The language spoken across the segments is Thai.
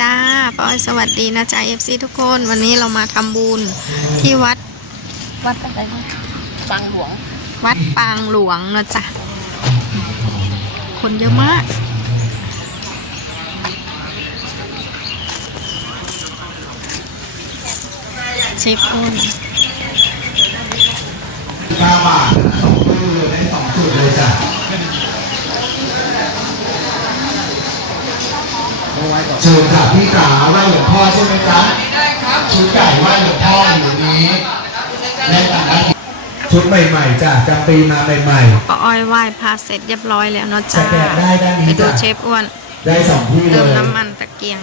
จ้าปอยสวัสดีนะจ๊ะเอฟซีทุกคน วันนี้เรามาทำบุญที่วัด วัดอะไรนะบางหลวง วัดปางหลวงนะจ๊ะ คนเยอะมาก เชฟอ้นเก้าบาทสองตู้เลยได้สองจุดเลยจ้ะ เชิญค่ะพี่จ๋าไหว้หลวงพ่อใช่ไหมจ๊ะชุดใหญ่ไหว้หลวงพ่ออยู่นี้เล่นกันได้ชุดใหม่ๆจ้ะจำปีมาใหม่ปาอ้อยไหว้พระเสร็จเรียบร้อยแล้วเนาะจ้าสแกนได้ด้านนี้ไปดูจ้ะเชฟอ้วนๆได้สองที่เลเติมยน้ำมันตะเกียง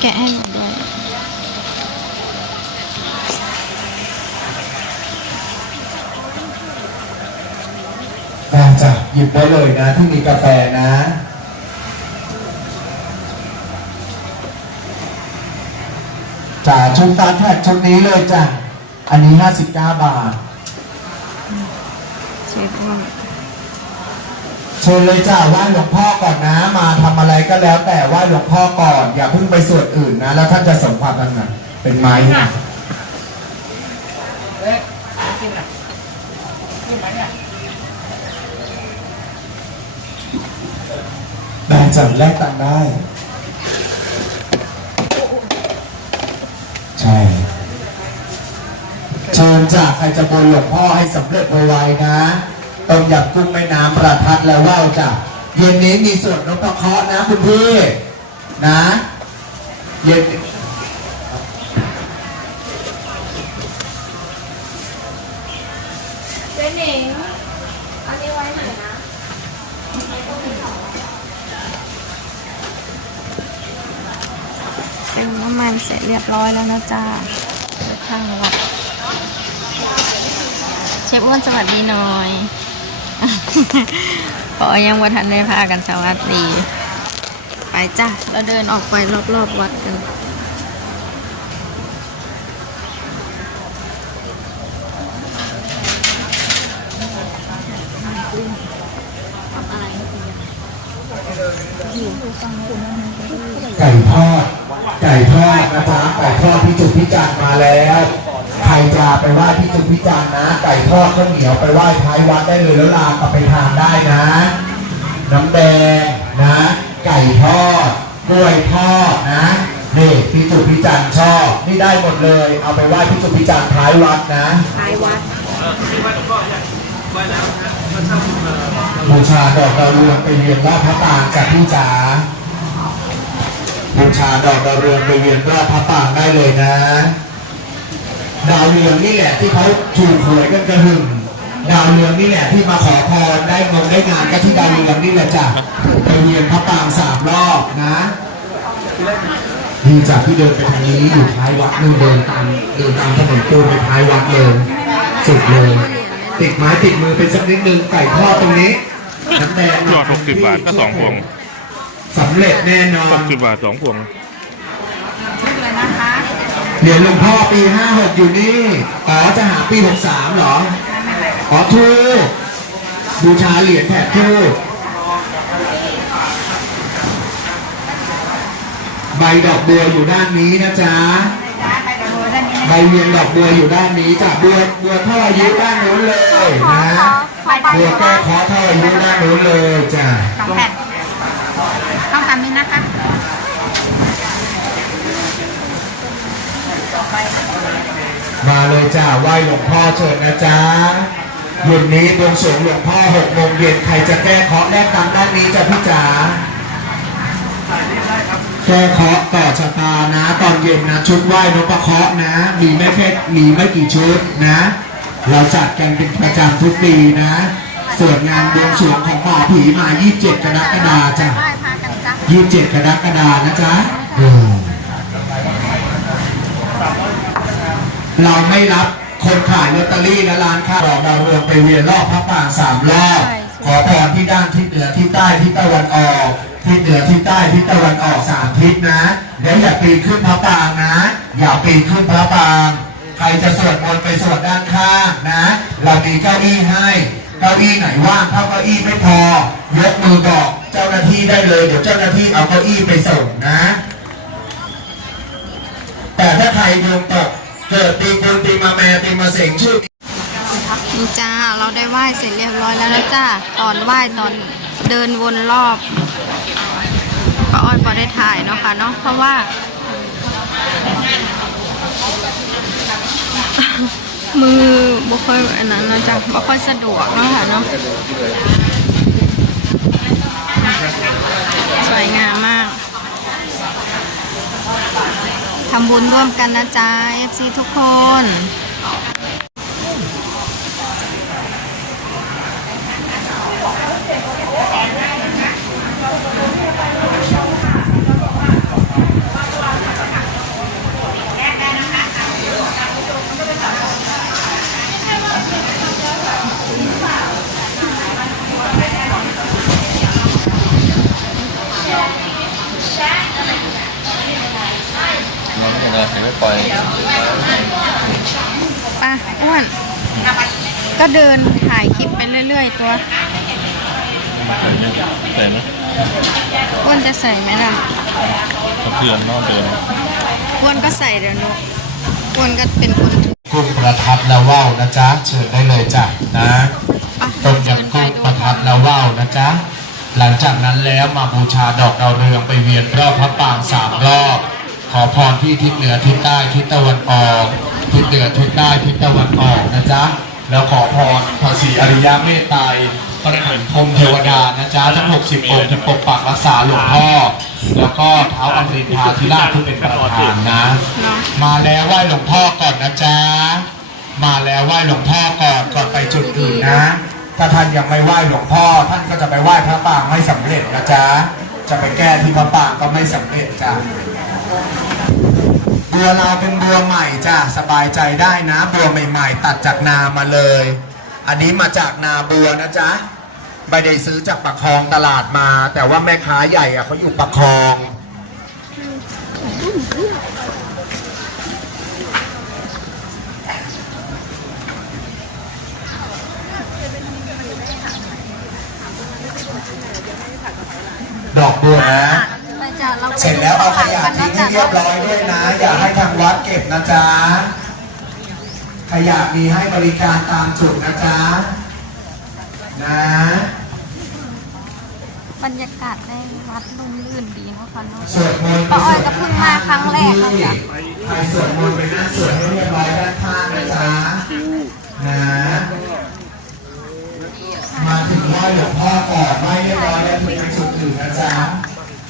แกะให้หนูด้วย อ่าจ้ะหยิบได้เลยนะที่มีกาแฟนะจ้ะชุดฟาสแท็กชุดนี้เลยจ้ะอันนี้ 59 บาทเชฟอ้วนเชิญเลยจ้าไหว้หลวงพ่อก่อนนะ มาทำอะไรก็แล้วแต่ไหว้หลวงพ่อก่อน อย่าเพิ่งไปส่วนอื่นนะ แล้วท่านจะสมความกันนะเป็นไม้นะ เอ๊ะกินอะกินไหมเนี่ย แบง จัดแลกตังค์ได้ ใช่เชิญจากใครจะบนหลวงพ่อให้สำเร็จไวๆนะต้มยำกุ้งแม่น้ำประทัดแล้วว่าวจ้ะเย็นนี้มีส่วนนพเคราะห์นะคุณพี่นะ เย็น เจ๊หนิงอันนี้ไว้ไหนนะ เติมน้ำมัน เสร็จเรียบร้อยแล้วนะจ้าเดินทางวัดเชฟอ้วนสวัสดีหน่อยพอยังวัทันได้พากันสวัสดี ไปจ้ะเราเดินออกไปรอบๆวัดกัน ไก่ทอด ไก่ทอดนะจ๊ะไก่ทอดพี่จุกพี่จานมาแล้ว ใครจะไป ไหว้พี่จุกพี่จานนะ ไก่ทอดข้าวเหนียวไปไหว้ท้ายวัดได้เลยแล้วลากลับไปทานได้นะ น้ำแดงนะ ไก่ทอดกล้วยทอดนะนี่พี่จุกพี่จานชอบนี่ได้หมดเลย เอาไปไหว้พี่จุกพี่จานท้ายวัดนะท้ายวัดบูชาดอกดาวเรืองไปเวียนรอบพระปรางจากพี่จ๋าบูชาดอกดาวเรืองไปเวียนรอบพระปรางได้เลยนะ ดาวเรืองนี่แหละที่เขาถูกหวยกันกระหึ่มดาวเรืองนี่แหละที่มาขอพรได้เงินได้งานก็ที่ดาวเรืองนี่แหละจ้ะไปเวียนพระปรางสามรอบนะนี่จากที่เดินไปทางนี้อยู่ท้ายวัดนู่นเดินตามเดินตามถนนตูนไปท้ายวัดเลยสุดเลยติดไม้ติดมือเป็นสักนิดนึงไก่ทอดตรงนี้น้ำแดงยอด60บาทก็สองพวงสำเร็จแน่นอนสิบบาทสองพวง เหรียญหลวงพ่อปี56อยู่นี่อ๋อจะหาปี63เหรออ๋อทูบูชาเหรียญแถบทูใบดอกบัวอยู่ด้านนี้นะจ๊ะใบเวียนดอกบัวอยู่ด้านนี้จ้ะบัวบัวเท่าอายุด้านนู้นเลยนะบัวแก้เคอเท่าอายุด้านนู้นเลยจ้ะสองแผ่ต้องตามนี้นะคะ มาเลยจ้าไหว้หลวงพ่อเชิญนะจ๊ะเย็นนี้บวงสรวงหลวงพ่อหกโมงเย็นใครจะแก้เคราะห์แลกตังด้านนี้จ้ะพี่จ๋าแก้เคราะห์ต่อชะตานะ ตอนเย็นนะชุดไหว้นพเคราะห์นะ มีไม่แค่มีไม่กี่ชุดนะ เราจัดกันเป็นประจำทุกปีนะส่วนงานบวงสรวงของป่าผีมา 27 กรกฎาจ้ะไหว้พระกันจ้ะ27 กรกฎานะจ๊ะอืม เราไม่รับคนขายลอตเตอรี่และร้านค้าดอกดาวเรืองไปเวียนรอบพระปรางสามรอบขอพรที่ด้านทิศเหนือทิศใต้ทิศตะวันออกทิศเหนือทิศใต้ทิศตะวันออกสามทิศนะแล้วอย่าปีนขึ้นพระปรางนะ อย่าปีนขึ้นพระปรางใครจะสวดมนต์ไปสวดด้านข้างนะ เรามีเก้าอี้ให้เก้าอี้ไหนว่างถ้าเก้าอี้ไม่พอยกมือบอกเจ้าหน้าที่ได้เลยเดี๋ยวเจ้าหน้าที่เอาเก้าอี้ไปส่งนะ แต่ถ้าใครดวงตก เกิดปีกุลปีมาแม่ปีมาเสงชื่อนี่จ้าเราได้ไหว้เสร็จเรียบร้อยแล้วนะจ้าตอนไหว้ตอนเดินวนรอบป้าอ้อยพอได้ถ่ายเนาะค่ะเนาะเพราะว่า มือบ่ค่อยอันนั้นนะจ้ะบ่ค่อยสะดวกเนาะค่ะเนาะสวยงามมาก ทำบุญร่วมกันนะจ๊ะ FC ทุกคน น้องยังไงถึงไม่ปล่อยป่ะอ้วน ก็เดินถ่ายคลิปไปเรื่อย ๆ ตัว ใส่ไหมอ้วนจะใส่ไหมล่ะสะเทือนนอกเดินอ้วนก็ใส่เดี๋ยวนุอ้วนก็เป็นคนกุ้งประทับแล้วว่าวนะจ๊ะเชิญได้เลยจ้ะนะป่ะต้มยำกุ้งประทับแล้วว่าวนะจ๊ะหลังจากนั้นแล้วมาบูชาดอกดาวเรืองไปเวียนรอบพระปรางสามรอบ ขอพรที่ทิศเหนือทิศใต้ทิศตะวันออก ทิศเหนือทิศใต้ทิศตะวันออกนะจ๊ะแล้วขอพรพระศรีอริยเมตไตรพระหันพรมเทวดานะจ๊ะทั้ง60องค์ที่ปกปักรักษาหลวงพ่อ แล้วก็เท้าอมรินทราธิราชที่เป็นประธานนะ มาแล้วไหว้หลวงพ่อก่อนนะจ๊ะมาแล้วไหว้หลวงพ่อก่อนก่อนไปจุดอื่นนะถ้าท่านยังไม่ไหว้หลวงพ่อ ท่านก็จะไปไหว้พระปางไม่สำเร็จนะจ๊ะจะไปแก้ที่พระปางก็ไม่สำเร็จจ้ะ บัวเราเป็นบัวใหม่จ้ะสบายใจได้นะบัวใหม่ๆ ตัดจากนามาเลย อันนี้มาจากนาบัวนะจ๊ะไม่ได้ซื้อจากปากคลองตลาดมา แต่ว่าแม่ค้าใหญ่อะเขาอยู่ปากคลองดอกบัวนะ จ้ะเราเสร็จแล้วเอาขยะทิ้งให้เรียบร้อยด้วยนะ อย่าให้ทางวัดเก็บนะจ๊ะ ขยะมีให้บริการตามจุดนะจ๊ะ นะ บรรยากาศในวัดลุ่มลื่นดีเนาะค่ะเนาะสวดมนต์ป้าอ้อยก็เพิ่งมาครั้งแรกนะจ๊ะใครสวดมนต์ไปนั่งสวดให้เรียบร้อยด้านข้างนะจ๊ะ นะ มาถึงไหว้หลวงพ่อก่อนไหว้เรียบร้อยแล้วถึงไปจุดอื่นนะจ๊ะ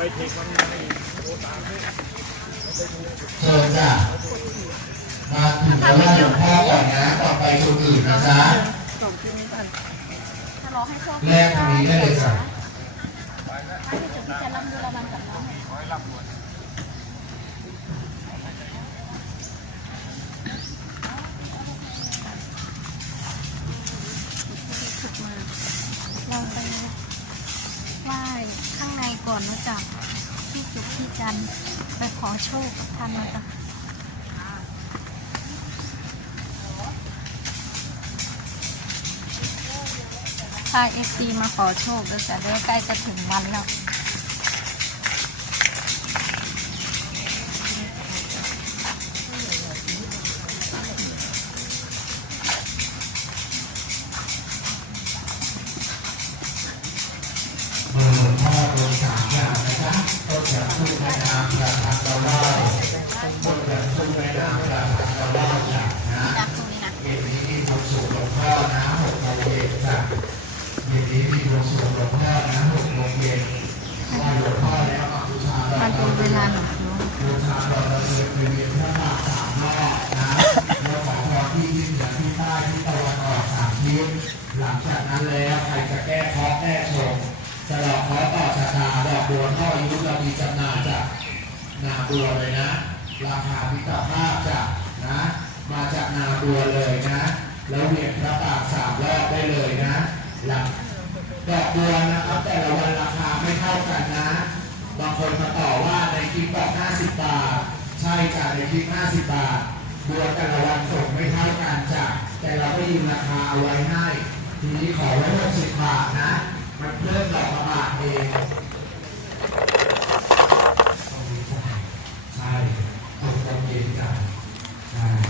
เชิญจ้ะมาถึงแล้วหลวงพ่อก่อนนะ ต่อไปจุดอื่นนะจ๊ะแรกตรงนี้ได้เลยจ้ะเราไปไหว้ข้างในก่อนนะจ๊ะที่จุดที่จันทร์ไปขอโชคกับท่านนะจ๊ะ ถ้าเอฟซีมาขอโชคแล้วจะได้ใกล้จะถึงวันแล้ว บัวเลยนะ ราคาพิตรภาพจากนะ มาจากนาบัวเลยนะ แล้วเวียนพระปางสามรอบได้เลยนะหลังดอกบัวนะครับแต่ละวันราคาไม่เท่ากันนะ บางคนมาต่อว่าในคลิปบอก50 บาท ใช่จ้ะในคลิป50 บาท บัวแต่ละวันส่งไม่เท่ากันจ้ะแต่เราก็ยืนราคาเอาไว้ให้ ทีนี้ขอไว้หกสิบบาทนะ มันเพิ่มดอกละบาทเองตรงนี้ใช่ใช่ตรงตรง เย็นจ้ะใช่ชุดละห้าสิบเก้า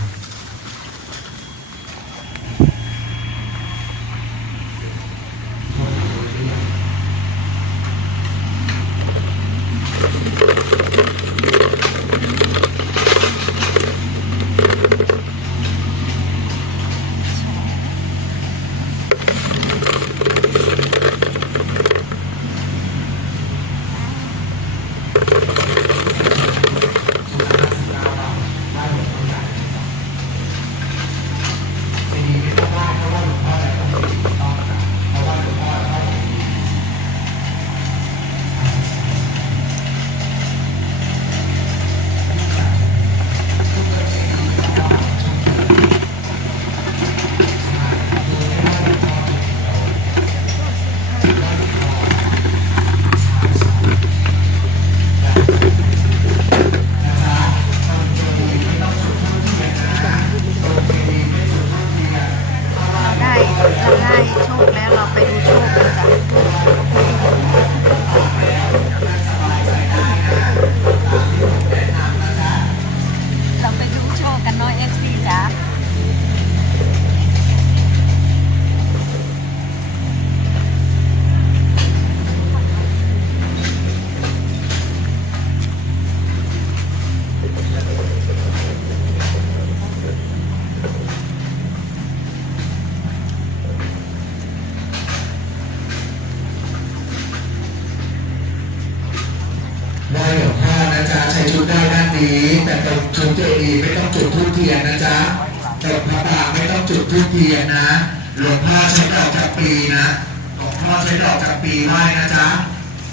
ช้ดอกจากปีไหว้นะจ๊ะ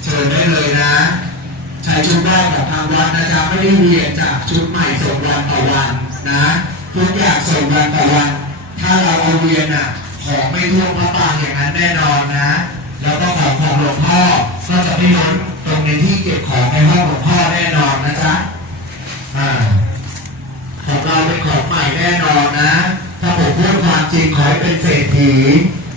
เชิญได้เลยนะ ใช้ชุดได้กับทางวัดนะจ๊ะไม่ได้เวียนจากชุดใหม่ส่งวันต่อวันนะทุกอย่างส่งวันต่อวัน ถ้าเราเอาเวียนอะของไม่ท่วมพระปางอย่างนั้นแน่นอนนะ แล้วก็ของของหลวงพ่อก็จะไม่ล้นตรงในที่เก็บของในห้องหลวงพ่อแน่นอนนะจ๊ะอ่าของเราเป็นของใหม่แน่นอนนะ ถ้าผมพูดความจริงขอให้เป็นเศรษฐี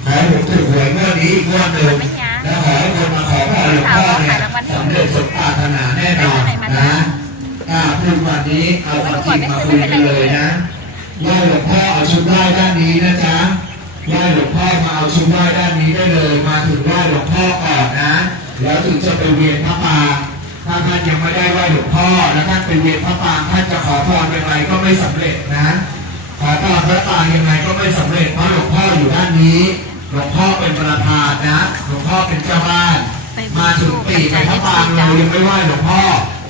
ขอให้ผมถูกหวยเมื่อนี้อีกงวดหนึ่งและขอให้คนมาขอพรหลวงพ่อเนี่ยสำเร็จสมปรารถนาแน่นอนนะถ้าพูดวันนี้เอาความจริงมาคุยกันเลยนะไหว้หลวงพ่อเอาชุดไหว้ด้านนี้นะจ๊ะไหว้หลวงพ่อมาเอาชุดไหว้ด้านนี้ได้เลย มาถึงไหว้หลวงพ่อก่อนนะ แล้วถึงจะไปเวียนพระปรางถ้าท่านยังไม่ได้ไหว้หลวงพ่อ แล้วท่านไปเวียนพระปรางท่านจะขอพรยังไงก็ไม่สำเร็จนะขอพรพระปรางยังไงก็ไม่สำเร็จเพราะหลวงพ่ออยู่ด้านนี้ หลวงพ่อเป็นประธานนะหลวงพ่อเป็นเจ้าบ้าน มาถึงปีไปพระปรางเรายังไม่ไหว้หลวงพ่อ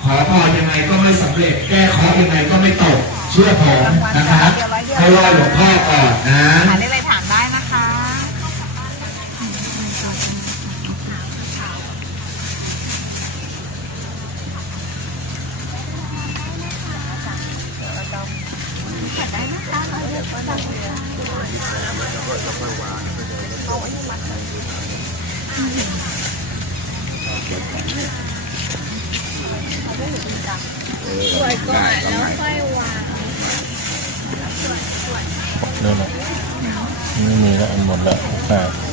ขอพรยังไงก็ไม่สำเร็จ แก้ขอยังไงก็ไม่ตก เชื่อผมนะครับให้ไหว้หลวงพ่อก่อนนะหาได้เลยถามได้นะคะ นี่แหละไม่มีแล้วอันหมดแล้วใช่อั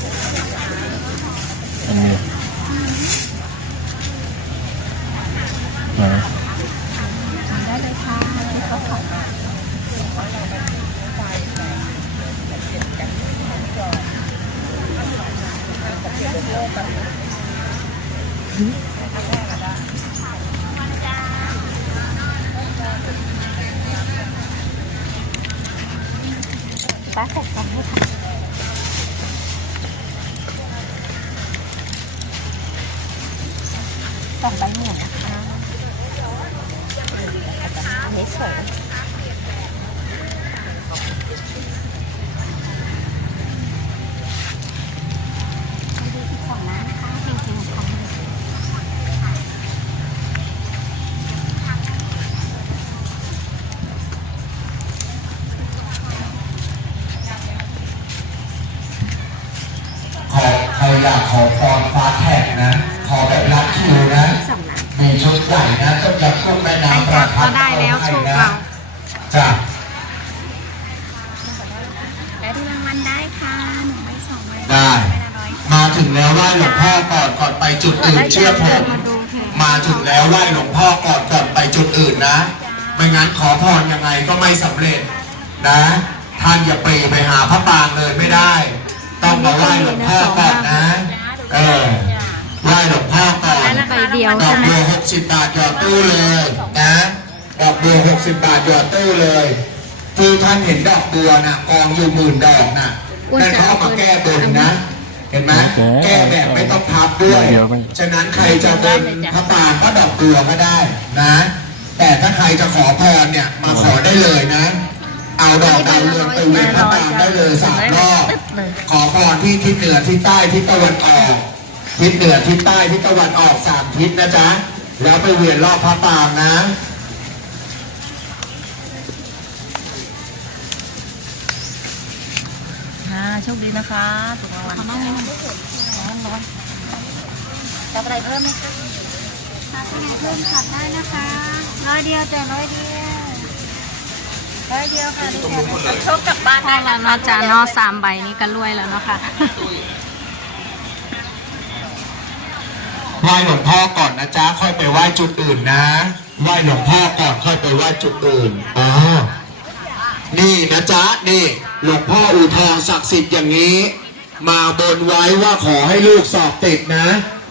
ป้าขอบคุณค่ะสองใบหมื่นะคะอัน ใครอยากขอพรฟ้าแท็กนะ ขอแบบรัดคิวนะ มีชุดใหญ่นะต้มยำกุ้งแม่ได้น้ำจ้ะราคาเราได้แล้วโชคเราจ้ะได้ที่รางวัลได้ค่ะหนึ่งใบสองใบได้มาถึงแล้วไหว้หลวงพ่อก่อนก่อนไปจุดอื่นเชื่อผมมาดูเถอะมาถึงแล้วไหว้หลวงพ่อก่อนก่อนไปจุดอื่นนะ ไม่งั้นขอพรยังไงก็ไม่สำเร็จนะท่านอย่าไปไปหาพระปางเลยไม่ได้ ต้องมาไหว้หลวงพ่อก่อนนะ เออไหว้หลวงพ่อก่อนใบเดียวดอใช่กไหมบัวหกสิบบาทหยอดตู้เลยนะดอกบัวหกสิบบาทหยอดตู้เลยที่ท่านเห็นดอกบัวน่ะกองอยู่หมื่นดอกน่ะนั่นเขาเอามาแก้บนนะ เห็นไหมแก้แบบไม่ต้องพับด้วย ฉะนั้นใครจะบนพระปางก็ดอกบัวก็ได้นะ แต่ถ้าใครจะขอพรเนี่ยมาขอได้เลยนะ เอาดอกดาวเรืองไปเวียนพระปางได้เลยสามรอบขอพรที่ทิศเหนือทิศใต้ทิศตะวันออก ทิศเหนือทิศใต้ทิศตะวันออกสามทิศนะจ๊ะแล้วไปเวียนรอบพระปางนะค่ะโชคดีนะคะถูกรางวัลร้อนร้อนจะอะไรเพิ่มไหมคะถ้าอะไรเพิ่มขัดได้นะคะ ร้อยเดียวจ้ะร้อยเดียว ร้อยเดียวค่ะดีค่ะโชคกลับบ้านพอแล้วเนาะจ้าเนาะสามใบนี้ก็รวยแล้วเนาะค่ะ ไหว้หลวงพ่อก่อนนะจ๊ะค่อยไปไหว้จุดอื่นนะไหว้หลวงพ่อก่อนค่อยไปไหว้จุดอื่นอ๋อนี่นะจ๊ะนี่หลวงพ่ออูทองศักดิ์สิทธิ์อย่างนี้ มาบนไว้ว่าขอให้ลูกสอบติดนะ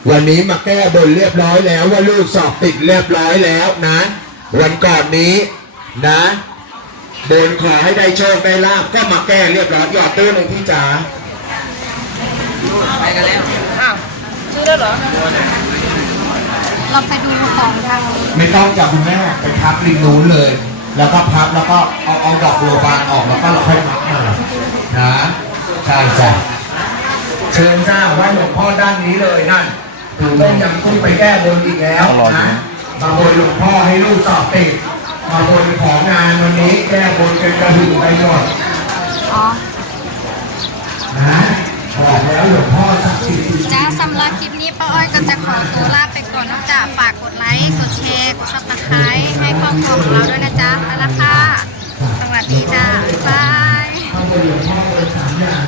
วันนี้มาแก้บนเรียบร้อยแล้วว่าลูกสอบติดเรียบร้อยแล้วนะ วันก่อนนี้นะ บนขอให้ได้โชคได้ลาบก็มาแก้เรียบร้อยหยอดตู้เลยพี่จ๋าไปกันแล้วอ้าวชื่อแล้วเหรอเราไปดูของทางไม่ต้องจากคุณแม่ไปพับริมนู้นเลย แล้วก็พับแล้วก็เอาเอาดอกโรบานออกแล้วก็เราค่อยพับมานะใช่จ้ะเชิญจ้าไหว้หลวงพ่อด้านนี้เลยนั่นถือต้มยำกุ้งไปแก้บนอีกแล้วนะมาบนหลวงพ่อให้ลูกสอบติด มาบนของงานวันนี้แก้บนเป็นกระหึ่มไปหมดอ๋อนะบอกแล้วหลวงพ่อศักดิ์สิทธิ์ จ้าสำหรับคลิปนี้ป้าอ้อยก็จะขอตัวลาไปก่อนนะจ๊ะฝากกดไลค์กดแชร์กดซับสไครต์ให้ครอบครัวของเราด้วยนะจ๊ะไปละค่ะสวัสดีจ้าบ๊ายบายเข้าไปหลวงพ่อเลยสามอย่าง